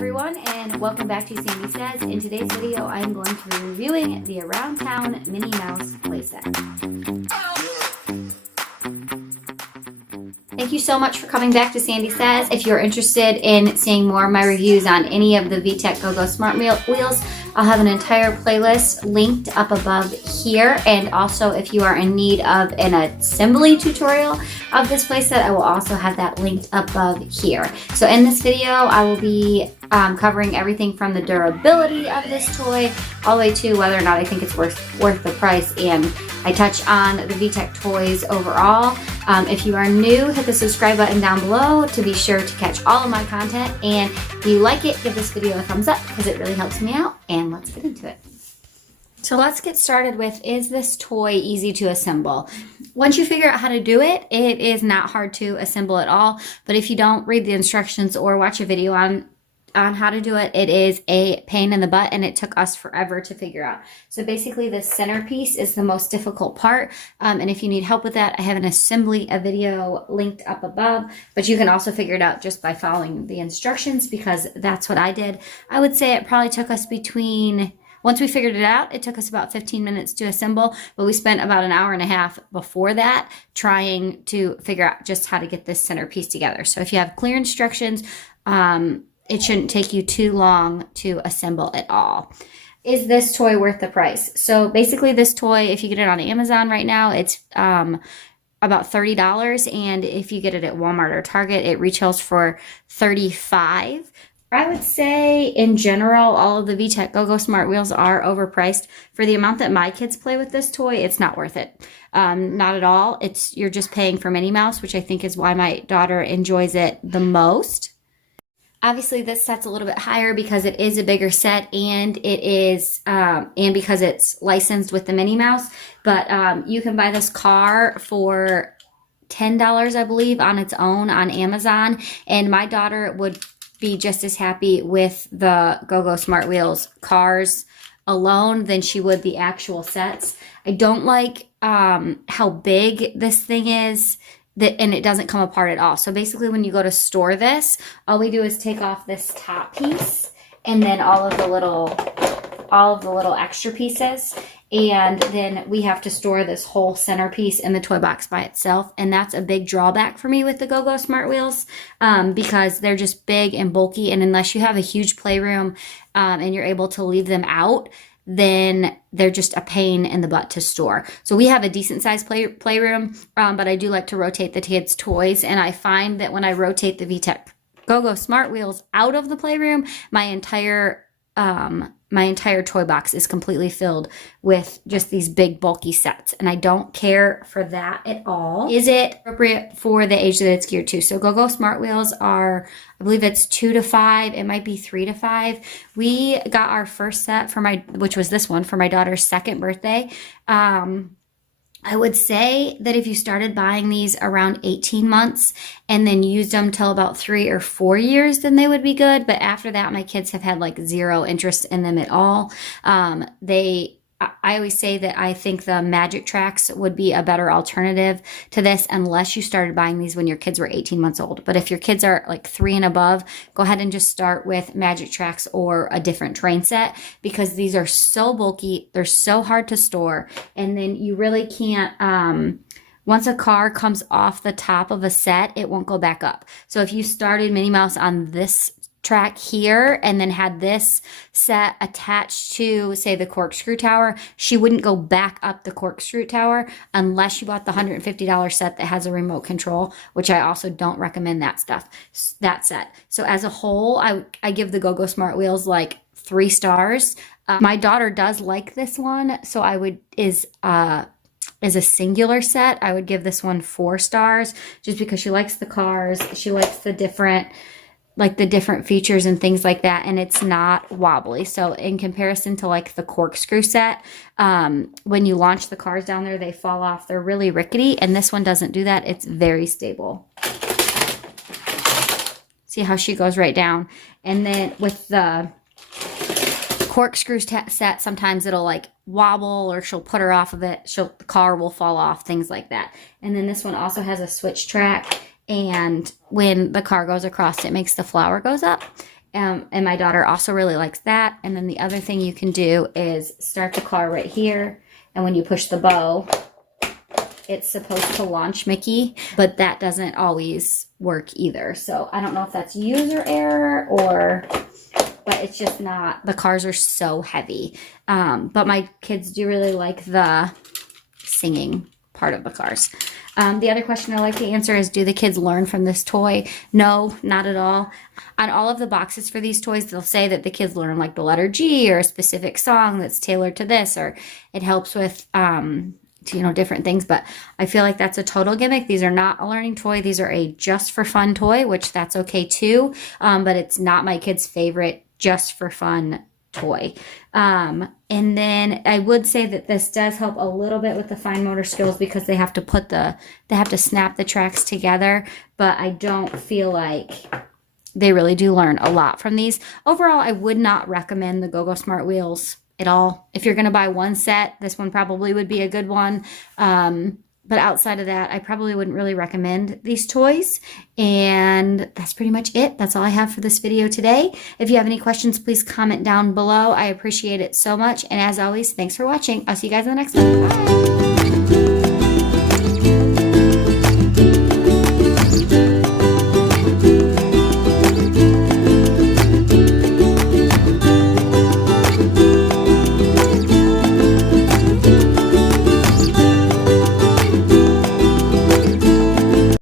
everyone, and welcome back to Sandy Says. In today's video, I am going to be reviewing the Around Town Minnie Mouse playset. Thank you so much for coming back to Sandy Says. If you're interested in seeing more of my reviews on any of the VTECH Go-Go Smart Wheels, I'll have an entire playlist linked up above here. And also, if you are in need of an assembly tutorial of this playset, I will also have that linked above here. So in this video, I will be covering everything from the durability of this toy all the way to whether or not I think it's worth the price, and I touch on the VTECH toys overall. If you are new, hit the subscribe button down below to be sure to catch all of my content, and if you like it, give this video a thumbs up because it really helps me out, and let's get into it. So let's get started with, is this toy easy to assemble? Once you figure out how to do it, it is not hard to assemble at all, but if you don't read the instructions or watch a video on how to do it, it is a pain in the butt, and it took us forever to figure out. So basically the centerpiece is the most difficult part, and if you need help with that, I have an assembly video linked up above, but you can also figure it out just by following the instructions, because that's what I did. I would say it probably took us once we figured it out, it took us about 15 minutes to assemble, but we spent about an hour and a half before that trying to figure out just how to get this centerpiece together. So if you have clear instructions, it shouldn't take you too long to assemble at all. Is this toy worth the price? So basically this toy, if you get it on Amazon right now, it's about $30. And if you get it at Walmart or Target, it retails for $35. I would say in general, all of the VTECH Go-Go Smart Wheels are overpriced. For the amount that my kids play with this toy, it's not worth it. Not at all. You're just paying for Minnie Mouse, which I think is why my daughter enjoys it the most. Obviously, this set's a little bit higher because it is a bigger set, and it is, and because it's licensed with the Minnie Mouse. But you can buy this car for $10, I believe, on its own on Amazon. And my daughter would be just as happy with the Go-Go Smart Wheels cars alone than she would the actual sets. I don't like how big this thing is. And it doesn't come apart at all. So basically when you go to store this, all we do is take off this top piece and then all of the little extra pieces, and then we have to store this whole centerpiece in the toy box by itself. And that's a big drawback for me with the Go-Go Smart Wheels, because they're just big and bulky, and unless you have a huge playroom and you're able to leave them out, then they're just a pain in the butt to store. So we have a decent sized playroom, but I do like to rotate the kids' toys. And I find that when I rotate the VTECH Go-Go Smart Wheels out of the playroom, my entire toy box is completely filled with just these big bulky sets, and I don't care for that at all. Is it appropriate for the age that it's geared to? So Go-Go Smart Wheels are, I believe it's 2 to 5, it might be 3 to 5. We got our first set which was this one, for my daughter's 2nd birthday. I would say that if you started buying these around 18 months and then used them till about 3 or 4 years, then they would be good. But after that, my kids have had like zero interest in them at all. I always say that I think the Magic Tracks would be a better alternative to this, unless you started buying these when your kids were 18 months old. But if your kids are like 3 and above, go ahead and just start with Magic Tracks or a different train set, because these are so bulky, they're so hard to store, and then you really can't, once a car comes off the top of a set, it won't go back up. So if you started Minnie Mouse on this track here and then had this set attached to, say, the Corkscrew Tower, she wouldn't go back up the Corkscrew Tower unless you bought the $150 set that has a remote control, which I also don't recommend that set. So as a whole, I give the Go-Go Smart Wheels like 3 stars. My daughter does like this one, so as a singular set, I would give this one 4 stars, just because she likes the cars, she likes the different features and things like that, and it's not wobbly. So in comparison to like the Corkscrew set, when you launch the cars down there, they fall off. They're really rickety, and this one doesn't do that. It's very stable. See how she goes right down. And then with the Corkscrew set, sometimes it'll like wobble, or she'll put her off of it. The car will fall off, things like that. And then this one also has a switch track, and when the car goes across, it makes the flower goes up. And my daughter also really likes that. And then the other thing you can do is start the car right here. And when you push the bow, it's supposed to launch Mickey, but that doesn't always work either. So I don't know if that's user error or, but it's just not, the cars are so heavy. But my kids do really like the singing part of the cars. The other question I like to answer is, do the kids learn from this toy? No, not at all. On all of the boxes for these toys, they'll say that the kids learn like the letter G or a specific song that's tailored to this, or it helps with, different things. But I feel like that's a total gimmick. These are not a learning toy. These are a just for fun toy, which that's okay too. But it's not my kid's favorite just for fun toy. And then I would say that this does help a little bit with the fine motor skills because they have to snap the tracks together, but I don't feel like they really do learn a lot from these. Overall, I would not recommend the Go-Go Smart Wheels at all. If you're going to buy one set, this one probably would be a good one. But outside of that, I probably wouldn't really recommend these toys. And that's pretty much it. That's all I have for this video today. If you have any questions, please comment down below. I appreciate it so much. And as always, thanks for watching. I'll see you guys in the next one. Bye.